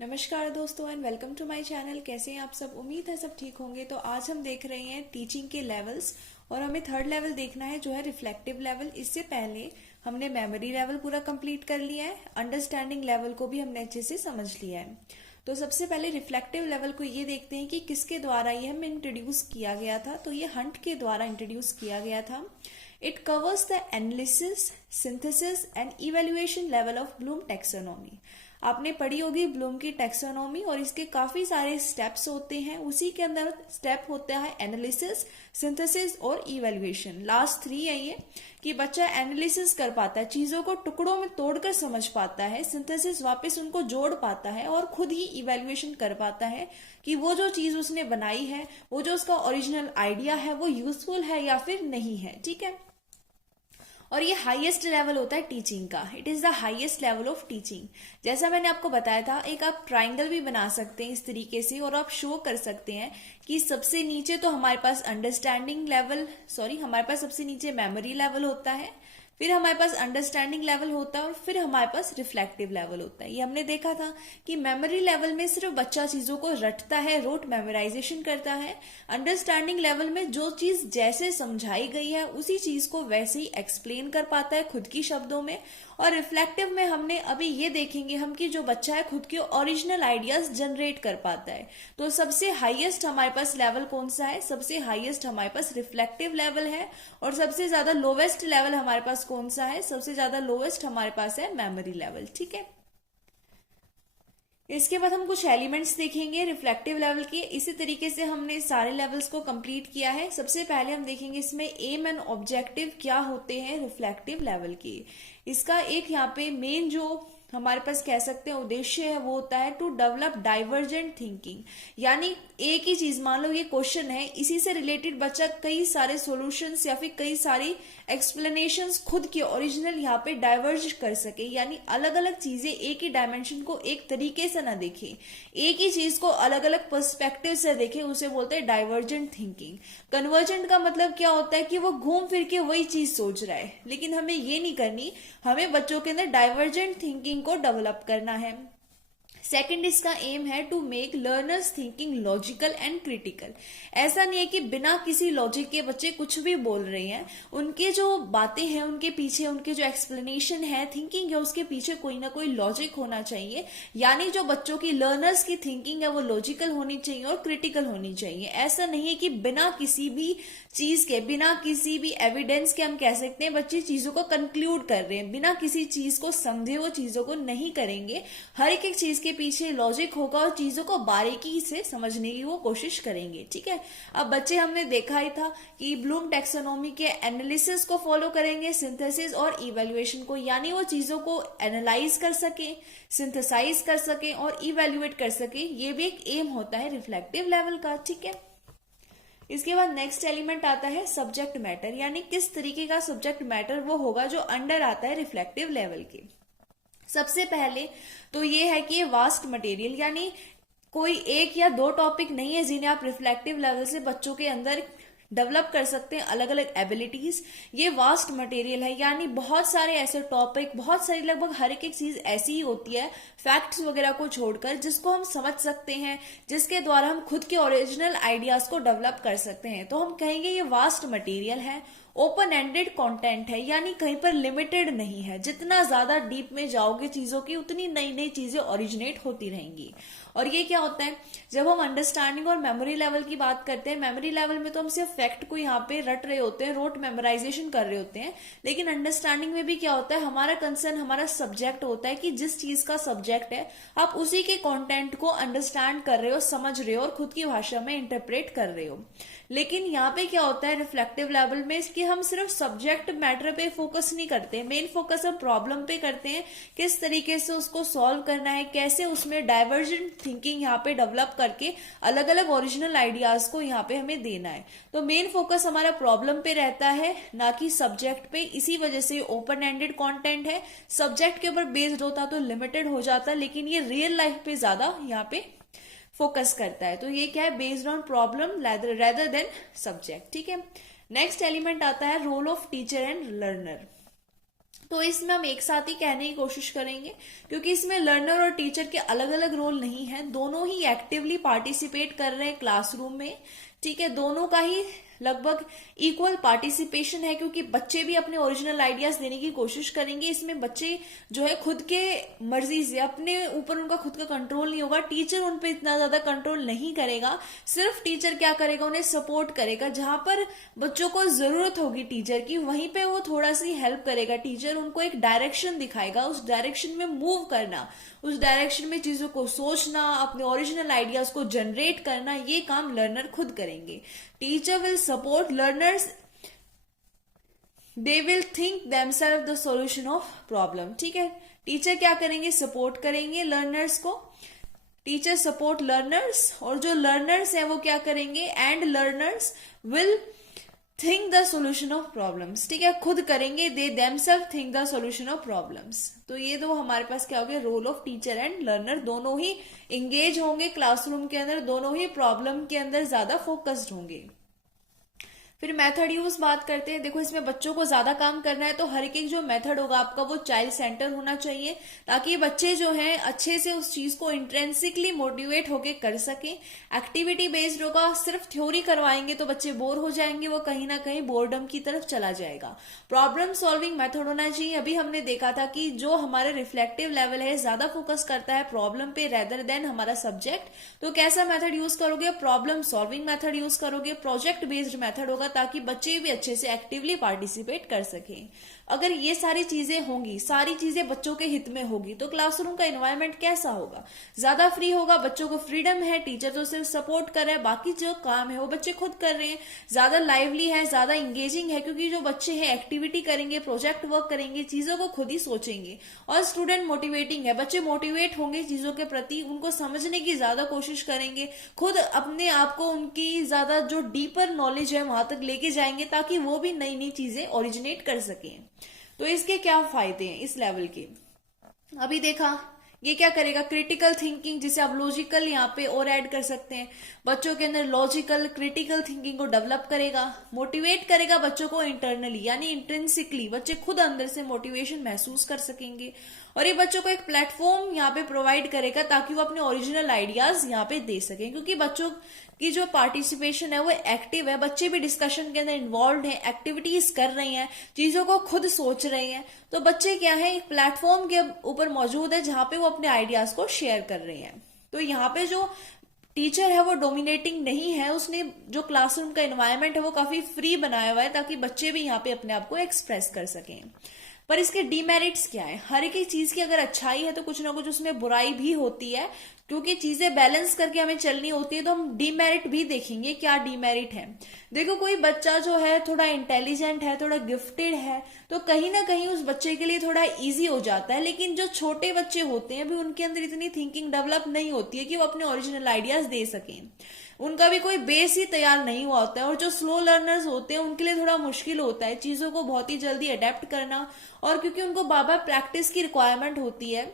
नमस्कार दोस्तों and welcome to my channel. कैसे हैं आप सब? उम्मीद है सब ठीक होंगे। तो आज हम देख रहे हैं टीचिंग के लेवल्स और हमें थर्ड लेवल देखना है जो है रिफ्लेक्टिव लेवल। इससे पहले हमने मेमोरी लेवल पूरा कंप्लीट कर लिया है, अंडरस्टैंडिंग लेवल को भी हमने अच्छे से समझ लिया है। तो सबसे पहले रिफ्लेक्टिव लेवल को ये देखते हैं कि किसके द्वारा ये हमें इंट्रोड्यूस किया गया था। तो ये हंट के द्वारा इंट्रोड्यूस किया गया था। It covers the analysis, synthesis and evaluation level of Bloom taxonomy. आपने पढ़ी होगी ब्लूम की टैक्सोनॉमी और इसके काफी सारे स्टेप्स होते हैं। उसी के अंदर स्टेप होता है एनालिसिस, सिंथेसिस और इवेल्युएशन। लास्ट 3 है ये कि बच्चा एनालिसिस कर पाता है, चीजों को टुकड़ों में तोड़कर समझ पाता है, सिंथेसिस वापस उनको जोड़ पाता है और खुद ही इवेल्युएशन कर पाता है कि वो जो चीज उसने बनाई है, वो जो उसका ओरिजिनल आइडिया है, वो यूजफुल है या फिर नहीं है। ठीक है। और ये हाईएस्ट लेवल होता है टीचिंग का। It is the highest level of teaching. जैसा मैंने आपको बताया था, एक आप ट्राइंगल भी बना सकते हैं इस तरीके से और आप शो कर सकते हैं कि सबसे नीचे तो हमारे पास अंडरस्टैंडिंग लेवल, हमारे पास सबसे नीचे मेमोरी लेवल होता है, फिर हमारे पास अंडरस्टैंडिंग लेवल होता है और फिर हमारे पास रिफ्लेक्टिव लेवल होता है। ये हमने देखा था कि मेमोरी लेवल में सिर्फ बच्चा चीजों को रटता है, रोट मेमोराइजेशन करता है। अंडरस्टैंडिंग लेवल में जो चीज जैसे समझाई गई है उसी चीज को वैसे ही एक्सप्लेन कर पाता है खुद की शब्दों में। और रिफ्लेक्टिव में हमने अभी ये देखेंगे हम कि जो बच्चा है खुद के ओरिजिनल आइडियाज जनरेट कर पाता है। तो सबसे हाईएस्ट हमारे पास लेवल कौन सा है? सबसे हाईएस्ट हमारे पास रिफ्लेक्टिव लेवल है। और सबसे ज्यादा लोवेस्ट लेवल हमारे पास कौन सा है? सबसे ज्यादा लोवेस्ट हमारे पास है मेमोरी लेवल। ठीक है। इसके बाद हम कुछ एलिमेंट्स देखेंगे रिफ्लेक्टिव लेवल के। इसी तरीके से हमने सारे लेवल्स को कंप्लीट किया है। सबसे पहले हम देखेंगे इसमें एम एंड ऑब्जेक्टिव क्या होते हैं रिफ्लेक्टिव लेवल के। इसका एक यहाँ पे मेन जो हमारे पास कह सकते हैं उद्देश्य है वो होता है टू डेवलप डाइवर्जेंट थिंकिंग। यानी एक ही चीज, मान लो ये क्वेश्चन है, इसी से रिलेटेड बच्चा कई सारे सॉल्यूशंस या फिर कई सारी एक्सप्लेनेशंस खुद के ओरिजिनल यहाँ पे डाइवर्ज कर सके। यानी अलग अलग चीजें, एक ही डायमेंशन को एक तरीके से ना देखे, एक ही चीज को अलग अलग पर्सपेक्टिव से देखे, उसे बोलते हैं डाइवर्जेंट थिंकिंग। कन्वर्जेंट का मतलब क्या होता है कि वो घूम फिर के वही चीज सोच रहा है, लेकिन हमें ये नहीं करनी। हमें बच्चों के अंदर डाइवर्जेंट थिंकिंग को डेवलप करना है। सेकंड इसका एम है to make learners thinking logical and critical. ऐसा नहीं है कि बिना किसी लॉजिक के बच्चे कुछ भी बोल रहे हैं। उनके जो बातें हैं उनके पीछे, उनके जो एक्सप्लेनेशन है, थिंकिंग है, उसके पीछे कोई ना कोई लॉजिक होना चाहिए। यानी जो बच्चों की लर्नर्स की थिंकिंग है वो लॉजिकल होनी चाहिए और क्रिटिकल होनी चाहिए। ऐसा नहीं है कि बिना किसी भी चीज के, बिना किसी भी एविडेंस के हम कह सकते हैं बच्चे चीजों को कंक्लूड कर रहे हैं। बिना किसी चीज को समझे वो चीजों को नहीं करेंगे। हर एक चीज के पीछे लॉजिक होगा और चीजों को बारीकी से समझने की वो कोशिश करेंगे। ठीक है। अब बच्चे हमने देखा ही था कि ब्लूम टैक्सोनॉमी के एनालिसिस को फॉलो करेंगे, सिंथेसिस और इवेल्युएशन को। यानी वो चीजों को एनालाइज कर सके, सिंथेसाइज कर सके और इवेल्युएट कर सके। ये भी एक एम होता है रिफ्लेक्टिव लेवल का। ठीक है। इसके बाद नेक्स्ट एलिमेंट आता है सब्जेक्ट मैटर। यानी किस तरीके का सब्जेक्ट मैटर वो होगा जो अंडर आता है रिफ्लेक्टिव लेवल के। सबसे पहले तो ये है कि ये वास्ट मटेरियल, यानी कोई एक या दो टॉपिक नहीं है जिन्हें आप रिफ्लेक्टिव लेवल से बच्चों के अंदर डेवलप कर सकते हैं, अलग अलग एबिलिटीज। ये वास्ट मटेरियल है, यानी बहुत सारे ऐसे टॉपिक, बहुत सारी, लगभग हर एक चीज ऐसी ही होती है फैक्ट्स वगैरह को छोड़कर जिसको हम समझ सकते हैं, जिसके द्वारा हम खुद के ओरिजिनल आइडियाज को डेवलप कर सकते हैं। तो हम कहेंगे ये वास्ट मटेरियल है। ओपन एंडेड कंटेंट है, यानी कहीं पर लिमिटेड नहीं है। जितना ज्यादा डीप में जाओगे चीजों की, उतनी नई नई चीजें ओरिजिनेट होती रहेंगी। और ये क्या होता है, जब हम अंडरस्टैंडिंग और मेमोरी लेवल की बात करते हैं, मेमोरी लेवल में तो हम सिर्फ फैक्ट को यहाँ पे रट रहे होते हैं, रोट मेमोराइजेशन कर रहे होते हैं। लेकिन अंडरस्टैंडिंग में भी क्या होता है, हमारा कंसर्न हमारा सब्जेक्ट होता है कि जिस चीज का सब्जेक्ट है आप उसी के कंटेंट को अंडरस्टैंड कर रहे हो, समझ रहे हो और खुद की भाषा में इंटरप्रेट कर रहे हो। लेकिन यहाँ पे क्या होता है रिफ्लेक्टिव लेवल में कि हम सिर्फ सब्जेक्ट मैटर पे फोकस नहीं करते, मेन फोकस हम प्रॉब्लम पे करते हैं। किस तरीके से उसको सॉल्व करना है, कैसे उसमें डाइवर्जेंट थिंकिंग यहाँ पे डेवलप करके अलग अलग ओरिजिनल आइडियाज को यहाँ पे हमें देना है। तो मेन फोकस हमारा प्रॉब्लम पे रहता है, ना कि सब्जेक्ट पे। इसी वजह से ओपन एंडेड कंटेंट है। सब्जेक्ट के ऊपर बेस्ड होता तो लिमिटेड हो जाता, लेकिन ये रियल लाइफ पे ज्यादा यहाँ पे फोकस करता है। तो ये क्या है, based on problem rather than subject. ठीक है। नेक्स्ट एलिमेंट आता है role of teacher and learner. तो इसमें हम एक साथ ही कहने की कोशिश करेंगे, क्योंकि इसमें लर्नर और टीचर के अलग अलग रोल नहीं है, दोनों ही एक्टिवली पार्टिसिपेट कर रहे हैं क्लासरूम में। ठीक है, दोनों का ही लगभग इक्वल पार्टिसिपेशन है, क्योंकि बच्चे भी अपने ओरिजिनल आइडियाज देने की कोशिश करेंगे। इसमें बच्चे जो है खुद के मर्जी से, अपने ऊपर उनका खुद का कंट्रोल नहीं होगा, टीचर उन पर इतना ज्यादा कंट्रोल नहीं करेगा। सिर्फ टीचर क्या करेगा, उन्हें सपोर्ट करेगा। जहां पर बच्चों को जरूरत होगी टीचर की, वहीं पे वो थोड़ा सी हेल्प करेगा। टीचर उनको एक डायरेक्शन दिखाएगा, उस डायरेक्शन में मूव करना, उस डायरेक्शन में चीजों को सोचना, अपने ओरिजिनल आइडियाज को जनरेट करना, ये काम लर्नर खुद करेंगे। Teacher will support learners, they will think themself the solution of problem. ठीक है, टीचर क्या करेंगे, सपोर्ट करेंगे लर्नर्स को। टीचर सपोर्ट लर्नर्स, और जो लर्नर्स हैं वो क्या करेंगे, and learners will think the solution of problems. ठीक है, खुद करेंगे, they themself think the solution of problems. तो ये दो हमारे पास क्या हो गया, role of teacher and learner, दोनों ही इंगेज होंगे क्लासरूम के अंदर, दोनों ही प्रॉब्लम के अंदर ज्यादा फोकस्ड होंगे। फिर मेथड यूज बात करते हैं। देखो, इसमें बच्चों को ज्यादा काम करना है, तो हर एक जो मेथड होगा आपका वो चाइल्ड सेंटर होना चाहिए, ताकि बच्चे जो हैं अच्छे से उस चीज को इंट्रेंसिकली मोटिवेट होके कर सकें। एक्टिविटी बेस्ड होगा, सिर्फ थ्योरी करवाएंगे तो बच्चे बोर हो जाएंगे, वो कहीं ना कहीं बोर्डम की तरफ चला जाएगा। प्रॉब्लम सॉल्विंग मेथड होना चाहिए। अभी हमने देखा था कि जो हमारे रिफ्लेक्टिव लेवल है ज्यादा फोकस करता है प्रॉब्लम पे रेदर देन हमारा सब्जेक्ट, तो कैसा मेथड यूज करोगे, प्रॉब्लम सॉल्विंग मेथड यूज करोगे। प्रोजेक्ट बेस्ड मेथड होगा, ताकि बच्चे भी अच्छे से एक्टिवली पार्टिसिपेट कर सकें। अगर ये सारी चीजें होंगी, सारी चीजें बच्चों के हित में होगी, तो क्लासरूम का एनवायरनमेंट कैसा होगा, ज्यादा फ्री होगा, बच्चों को फ्रीडम है, टीचर तो सिर्फ सपोर्ट कर रहे हैं, बाकी जो काम है वो बच्चे खुद कर रहे हैं, ज्यादा लाइवली है, ज्यादा इंगेजिंग है, क्योंकि जो बच्चे हैं एक्टिविटी करेंगे, प्रोजेक्ट वर्क करेंगे, चीजों को खुद ही सोचेंगे। और स्टूडेंट मोटिवेटिंग है, बच्चे मोटिवेट होंगे चीजों के प्रति, उनको समझने की ज्यादा कोशिश करेंगे, खुद अपने आप को उनकी ज्यादा जो डीपर नॉलेज है वहां तक लेके जाएंगे, ताकि वो भी नई नई चीजें ओरिजिनेट कर सकें। तो इसके क्या फायदे हैं इस लेवल के, अभी देखा। ये क्या करेगा, क्रिटिकल थिंकिंग, जिसे आप लॉजिकल यहाँ पे और ऐड कर सकते हैं, बच्चों के अंदर लॉजिकल क्रिटिकल थिंकिंग को डेवलप करेगा। मोटिवेट करेगा बच्चों को इंटरनली, यानी इंट्रिंसिकली, बच्चे खुद अंदर से मोटिवेशन महसूस कर सकेंगे। और ये बच्चों को एक प्लेटफॉर्म यहाँ पे प्रोवाइड करेगा, ताकि वो अपने ओरिजिनल आइडियाज यहाँ पे दे सकें, क्योंकि बच्चों की जो पार्टिसिपेशन है वो एक्टिव है, बच्चे भी डिस्कशन के अंदर इन्वॉल्व हैं, एक्टिविटीज कर रहे हैं, चीजों को खुद सोच रहे हैं। तो बच्चे क्या है, एक प्लेटफॉर्म के ऊपर मौजूद है, जहां पे वो अपने आइडियाज को शेयर कर रहे हैं। तो यहाँ पे जो टीचर है वो डोमिनेटिंग नहीं है, उसने जो क्लासरूम का एनवायरनमेंट है वो काफी फ्री बनाया हुआ है, ताकि बच्चे भी यहाँ पे अपने आप को एक्सप्रेस कर सकें। पर इसके डीमेरिट्स क्या है, हर एक चीज की अगर अच्छाई है तो कुछ ना कुछ उसमें बुराई भी होती है, क्योंकि चीजें बैलेंस करके हमें चलनी होती है। तो हम डीमेरिट भी देखेंगे, क्या डीमेरिट है। देखो, कोई बच्चा जो है थोड़ा इंटेलिजेंट है, थोड़ा गिफ्टेड है, तो कहीं ना कहीं उस बच्चे के लिए थोड़ा इजी हो जाता है। लेकिन जो छोटे बच्चे होते हैं, अभी उनके अंदर इतनी थिंकिंग डेवलप नहीं होती है कि वो अपने ओरिजिनल आइडियाज दे सकें, उनका भी कोई बेस ही तैयार नहीं हुआ होता है। और जो स्लो लर्नर्स होते हैं उनके लिए थोड़ा मुश्किल होता है चीजों को बहुत ही जल्दी अडेप्ट करना, और क्योंकि उनको बार बार प्रैक्टिस की रिक्वायरमेंट होती है,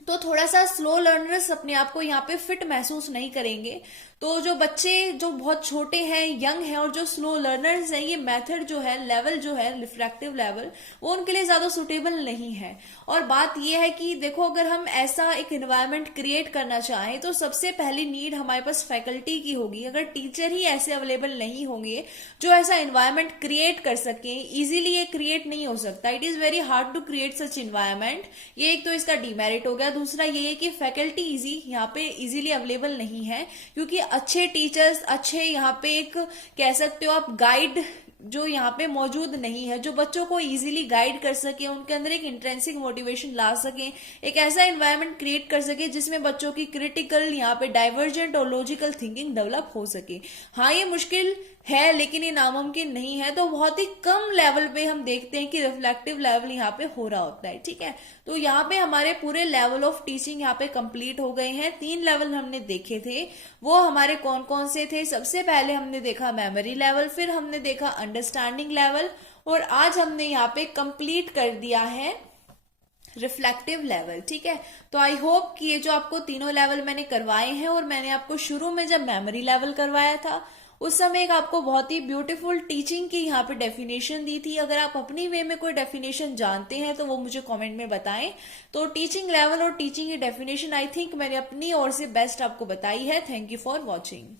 तो थोड़ा सा स्लो लर्नर्स अपने आप को यहाँ पे फिट महसूस नहीं करेंगे। तो जो बच्चे जो बहुत छोटे हैं, यंग हैं, और जो स्लो लर्नर्स हैं, ये मेथड जो है, लेवल जो है, रिफ्लेक्टिव लेवल, वो उनके लिए ज्यादा सुटेबल नहीं है। और बात ये है कि देखो, अगर हम ऐसा एक एनवायरनमेंट क्रिएट करना चाहें, तो सबसे पहली नीड हमारे पास फैकल्टी की होगी। अगर टीचर ही ऐसे अवेलेबल नहीं होंगे जो ऐसा एनवायरनमेंट क्रिएट कर सके, इजीली ये क्रिएट नहीं हो सकता, it is very hard to create such environment. ये एक तो इसका डीमेरिट हो गया। दूसरा ये है कि फैकल्टी यहाँ पे इजीली अवेलेबल नहीं है, क्योंकि अच्छे टीचर्स, अच्छे यहाँ पे एक कह सकते हो आप गाइड जो यहाँ पे मौजूद नहीं है, जो बच्चों को इजीली गाइड कर सके, उनके अंदर एक इंट्रेंसिक मोटिवेशन ला सके, एक ऐसा एनवायरनमेंट क्रिएट कर सके जिसमें बच्चों की क्रिटिकल, यहाँ पे डाइवर्जेंट और लॉजिकल थिंकिंग डेवलप हो सके। हाँ, ये मुश्किल है, लेकिन ये नामुमकिन नहीं है। तो बहुत ही कम लेवल पे हम देखते हैं कि रिफ्लेक्टिव लेवल यहाँ पे हो रहा होता है। ठीक है, तो यहाँ पे हमारे पूरे लेवल ऑफ टीचिंग यहाँ पे कंप्लीट हो गए हैं। 3 लेवल हमने देखे थे, वो हमारे कौन कौन से थे। सबसे पहले हमने देखा मेमोरी लेवल, फिर हमने देखा अंडरस्टैंडिंग लेवल, और आज हमने यहाँ पे कंप्लीट कर दिया है रिफ्लेक्टिव लेवल। ठीक है, तो आई होप कि ये जो आपको तीनों लेवल मैंने करवाए हैं, और मैंने आपको शुरू में जब मेमोरी लेवल करवाया था उस समय एक आपको बहुत ही ब्यूटीफुल टीचिंग की यहाँ पे डेफिनेशन दी थी। अगर आप अपनी वे में कोई डेफिनेशन जानते हैं तो वो मुझे कमेंट में बताएं। तो टीचिंग लेवल और टीचिंग की डेफिनेशन आई थिंक मैंने अपनी ओर से बेस्ट आपको बताई है। Thank you for watching.